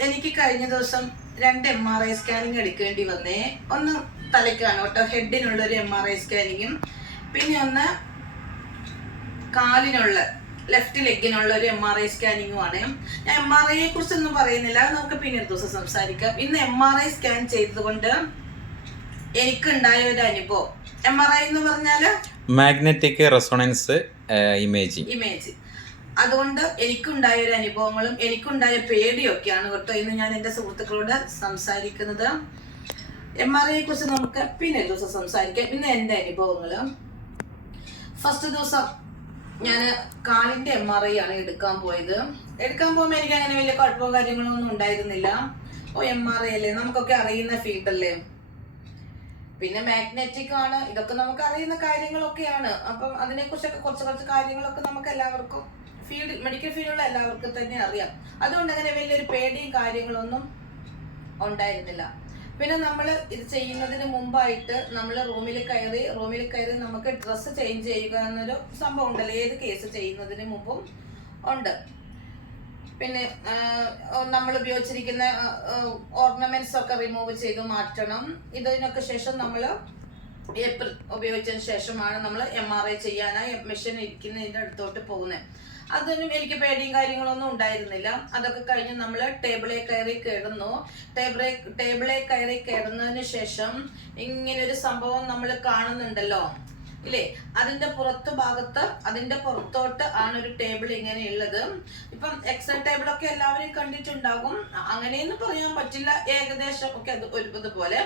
എനിക്ക് കഴിഞ്ഞ ദിവസം രണ്ട് എം ആർ ഐ സ്കാനിങ് എടുക്കേണ്ടി വന്നേ. ഒന്ന് തലയ്ക്കാണ് കേട്ടോ. ഹെഡിനുള്ള ഒരു എം ആർ ഐ സ്കാനിങ്ങും പിന്നെ ഒന്ന് കാലിനുള്ള ലെഫ്റ്റ് ലെഗിനുള്ള ഒരു എം ആർ ഐ സ്കാനിങ്ങും ആണ്. ഞാൻ എം ആർ ഐയെ കുറിച്ചൊന്നും പറയുന്നില്ല. നമുക്ക് പിന്നെ ഒരു ദിവസം സംസാരിക്കാം. ഇന്ന് എം ആർ ഐ സ്കാൻ ചെയ്തതുകൊണ്ട് എനിക്കുണ്ടായ ഒരു അനുഭവം. എം ആർ ഐ എന്ന് പറഞ്ഞാൽ മാഗ്നറ്റിക് റെസൊണൻസ് ഇമേജ് ഇമേജ് അതുകൊണ്ട് എനിക്കുണ്ടായ ഒരു അനുഭവങ്ങളും എനിക്കുണ്ടായ പേടിയൊക്കെയാണ് കേട്ടോ ഇന്ന് ഞാൻ എന്റെ സുഹൃത്തുക്കളോട് സംസാരിക്കുന്നത്. എം ആർ ഐയെ കുറിച്ച് നമുക്ക് പിന്നെ ഒരു ദിവസം സംസാരിക്കാം. ഇന്ന് എന്റെ അനുഭവങ്ങൾ ഫസ്റ്റ് ദിവസം ഞാൻ കാലിന്റെ എം ആർ ഐ ആണ് എടുക്കാൻ പോയത്. എടുക്കാൻ പോകുമ്പോൾ എനിക്ക് അങ്ങനെ വലിയ കുഴപ്പമോ കാര്യങ്ങളോ ഒന്നും ഉണ്ടായിരുന്നില്ല. ഓ എം ആർ ഐ അല്ലേ? നമുക്കൊക്കെ അറിയുന്ന ഫീൽഡ് അല്ലേ? പിന്നെ മാഗ്നറ്റിക് ആണ്. ഇതൊക്കെ നമുക്ക് അറിയുന്ന കാര്യങ്ങളൊക്കെയാണ്. അപ്പം അതിനെക്കുറിച്ചൊക്കെ കുറച്ച് കുറച്ച് കാര്യങ്ങളൊക്കെ നമുക്ക് എല്ലാവർക്കും ഫീൽഡ് മെഡിക്കൽ ഫീൽഡിലുള്ള എല്ലാവർക്കും തന്നെ അറിയാം. അതുകൊണ്ട് അങ്ങനെ വലിയൊരു പേടിയും കാര്യങ്ങളൊന്നും ഉണ്ടായിരുന്നില്ല. പിന്നെ നമ്മൾ ഇത് ചെയ്യുന്നതിന് മുമ്പായിട്ട് നമ്മൾ റൂമിൽ കയറി റൂമിൽ കയറി നമുക്ക് ഡ്രസ്സ് ചേഞ്ച് ചെയ്യുക എന്നൊരു സംഭവം ഉണ്ടല്ലോ. ഏത് കേസ് ചെയ്യുന്നതിന് മുമ്പും ഉണ്ട്. പിന്നെ നമ്മൾ ഉപയോഗിച്ചിരിക്കുന്ന ഓർണമെന്റ്സ് ഒക്കെ റിമൂവ് ചെയ്ത് മാറ്റണം. ഇതിനൊക്കെ ശേഷം നമ്മൾ ഏപ്രിൽ ഉപയോഗിച്ചതിന് ശേഷമാണ് നമ്മൾ എം ആർ ഐ ചെയ്യാനായി മെഷീൻ ഇരിക്കുന്നതിന്റെ അടുത്തോട്ട് പോകുന്നത്. അതിനും എനിക്ക് പേടിയും കാര്യങ്ങളൊന്നും ഉണ്ടായിരുന്നില്ല. അതൊക്കെ കഴിഞ്ഞ് നമ്മൾ ടേബിളിൽ കയറി കിടന്നു. ടേബിളെ ടേബിളിൽ കയറി കിടന്നതിന് ശേഷം ഇങ്ങനെ ഒരു സംഭവം നമ്മൾ കാണുന്നുണ്ടല്ലോ. ഇല്ലേ? അതിന്റെ പുറത്തു ഭാഗത്ത് അതിന്റെ പുറത്തോട്ട് ആണ് ഒരു ടേബിൾ ഇങ്ങനെയുള്ളത് ഇപ്പം എക്സൽ ടേബിൾ ഒക്കെ എല്ലാവരും കണ്ടിട്ടുണ്ടാകും. അങ്ങനെയൊന്നും പറയാൻ പറ്റില്ല. ഏകദേശം ഒക്കെ അത് ഒരുപോലെ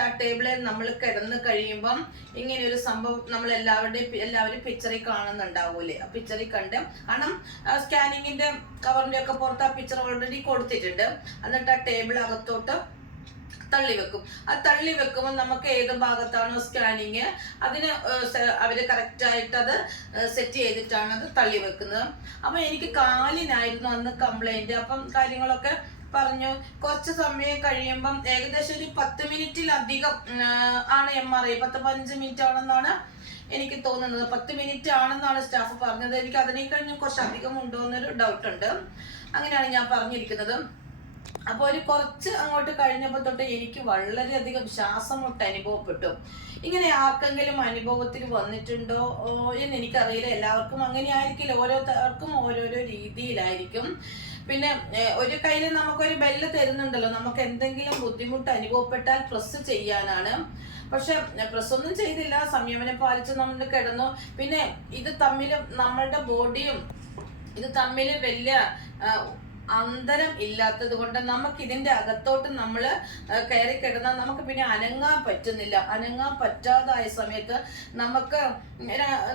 ആ ടേബിളിൽ നമ്മൾ കിടന്ന് കഴിയുമ്പം ഇങ്ങനെ ഒരു സംഭവം നമ്മൾ എല്ലാവരുടെയും എല്ലാവരും പിക്ചറിൽ കാണുന്നുണ്ടാവൂലേ ആ പിക്ചറിൽ കണ്ട്. കാരണം സ്കാനിങ്ങിന്റെ കവറിന്റെ ഒക്കെ പുറത്ത് ആ പിക്ചർ ഓൾറെഡി കൊടുത്തിട്ടുണ്ട്. എന്നിട്ട് ആ ടേബിൾ അകത്തോട്ട് തള്ളി വെക്കും ആ തള്ളി വെക്കുമ്പോൾ നമുക്ക് ഏത് ഭാഗത്താണോ സ്കാനിങ് അതിന് അവർ കറക്റ്റായിട്ട് അത് സെറ്റ് ചെയ്തിട്ടാണ് അത് തള്ളി വെക്കുന്നത് അപ്പൊ എനിക്ക് കാലിനായിരുന്നു അന്ന് കംപ്ലൈന്റ് അപ്പം കാര്യങ്ങളൊക്കെ പറഞ്ഞു. കുറച്ച് സമയം കഴിയുമ്പം ഏകദേശം ഒരു പത്ത് മിനിറ്റിലധികം ആണ് എം ആർ ഐ പത്ത് പതിനഞ്ച് മിനിറ്റ് ആണെന്നാണ് എനിക്ക് തോന്നുന്നത്. പത്ത് മിനിറ്റ് ആണെന്നാണ് സ്റ്റാഫ് പറഞ്ഞത്. എനിക്ക് അതിനെ കഴിഞ്ഞ് കുറച്ച് അധികം ഉണ്ടോ എന്നൊരു ഡൗട്ട് ഉണ്ട്. അങ്ങനെയാണ് ഞാൻ പറഞ്ഞിരിക്കുന്നത്. അപ്പോൾ ഒരു കുറച്ച് അങ്ങോട്ട് കഴിഞ്ഞപ്പോൾ തൊട്ട് എനിക്ക് വളരെയധികം ശ്വാസം മുട്ട് അനുഭവപ്പെട്ടു. ഇങ്ങനെ ആർക്കെങ്കിലും അനുഭവത്തിൽ വന്നിട്ടുണ്ടോ? എന്ന് എനിക്കറിയില്ല. എല്ലാവർക്കും അങ്ങനെ ആയിരിക്കില്ല ഓരോരുത്തർക്കും ഓരോരോ രീതിയിലായിരിക്കും. പിന്നെ ഒരു കയ്യിൽ നമുക്കൊരു ബെല്ല് തരുന്നുണ്ടല്ലോ. നമുക്ക് എന്തെങ്കിലും ബുദ്ധിമുട്ട് അനുഭവപ്പെട്ടാൽ പ്രസ് ചെയ്യാനാണ്. പക്ഷെ പ്രസ് ഒന്നും ചെയ്തില്ല. സംയമനം പാലിച്ച് നമ്മൾ കിടന്നു. പിന്നെ ഇത് തമ്മിൽ നമ്മളുടെ ബോഡിയും ഇത് തമ്മിൽ വലിയ അന്തരം ഇല്ലാത്തത് കൊണ്ട് നമുക്ക് ഇതിന്റെ അകത്തോട്ട് നമ്മൾ കയറി കിടന്നാൽ നമുക്ക് പിന്നെ അനങ്ങാൻ പറ്റുന്നില്ല. അനങ്ങാൻ പറ്റാതായ സമയത്ത് നമുക്ക്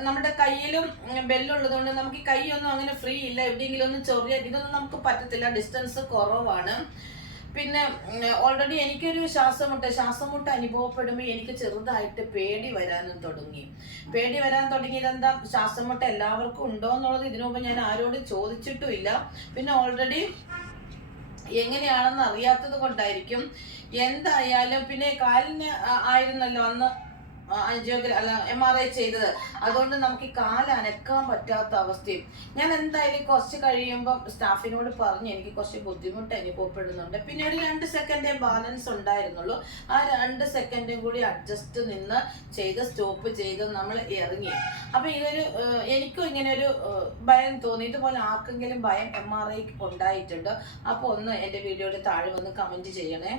നമ്മുടെ കയ്യിലും ബെല്ലുള്ളത് കൊണ്ട് നമുക്ക് ഈ കൈയൊന്നും അങ്ങനെ ഫ്രീ ഇല്ല. എവിടെയെങ്കിലും ഒന്ന് ചൊറിയാൻ ഇതൊന്നും നമുക്ക് പറ്റത്തില്ല. ഡിസ്റ്റൻസ് കുറവാണ്. പിന്നെ ഓൾറെഡി എനിക്കൊരു ശ്വാസമുട്ട് ശ്വാസമുട്ട് അനുഭവപ്പെടുമ്പോൾ എനിക്ക് ചെറുതായിട്ട് പേടി വരാനും തുടങ്ങി. പേടി വരാൻ തുടങ്ങിയത് എന്താ ശ്വാസമുട്ട് എല്ലാവർക്കും ഉണ്ടോ എന്നുള്ളത് ഇതിനു മുമ്പ് ഞാൻ ആരോടും ചോദിച്ചിട്ടുമില്ല. പിന്നെ ഓൾറെഡി എങ്ങനെയാണെന്ന് അറിയാത്തത് കൊണ്ടായിരിക്കും. എന്തായാലും പിന്നെ കാലിന് ആയിരുന്നല്ലോ അന്ന് ആൻജിയോഗ്ര അല്ല എം ആർ ഐ ചെയ്തത്. അതുകൊണ്ട് നമുക്ക് ഈ കാൽ അനക്കാൻ പറ്റാത്ത അവസ്ഥയും. ഞാൻ എന്തായാലും കുറച്ച് കഴിയുമ്പോൾ സ്റ്റാഫിനോട് പറഞ്ഞ് എനിക്ക് കുറച്ച് ബുദ്ധിമുട്ട് അനുഭവപ്പെടുന്നുണ്ട് പിന്നെ ഒരു രണ്ട് സെക്കൻഡേ ബാലൻസ് ഉണ്ടായിരുന്നുള്ളൂ. ആ രണ്ട് സെക്കൻഡും കൂടി അഡ്ജസ്റ്റ് നിന്ന് ചെയ്ത് സ്റ്റോപ്പ് ചെയ്ത് നമ്മൾ ഇറങ്ങി. അപ്പൊ ഇതൊരു എനിക്കും ഇങ്ങനെ ഒരു ഭയം തോന്നി. ഇതുപോലെ ആർക്കെങ്കിലും ഭയം എം ആർ ഐ ഉണ്ടായിട്ടുണ്ട്. അപ്പോൾ ഒന്ന് എന്റെ വീഡിയോയുടെ താഴെ വന്ന് കമന്റ് ചെയ്യണേ.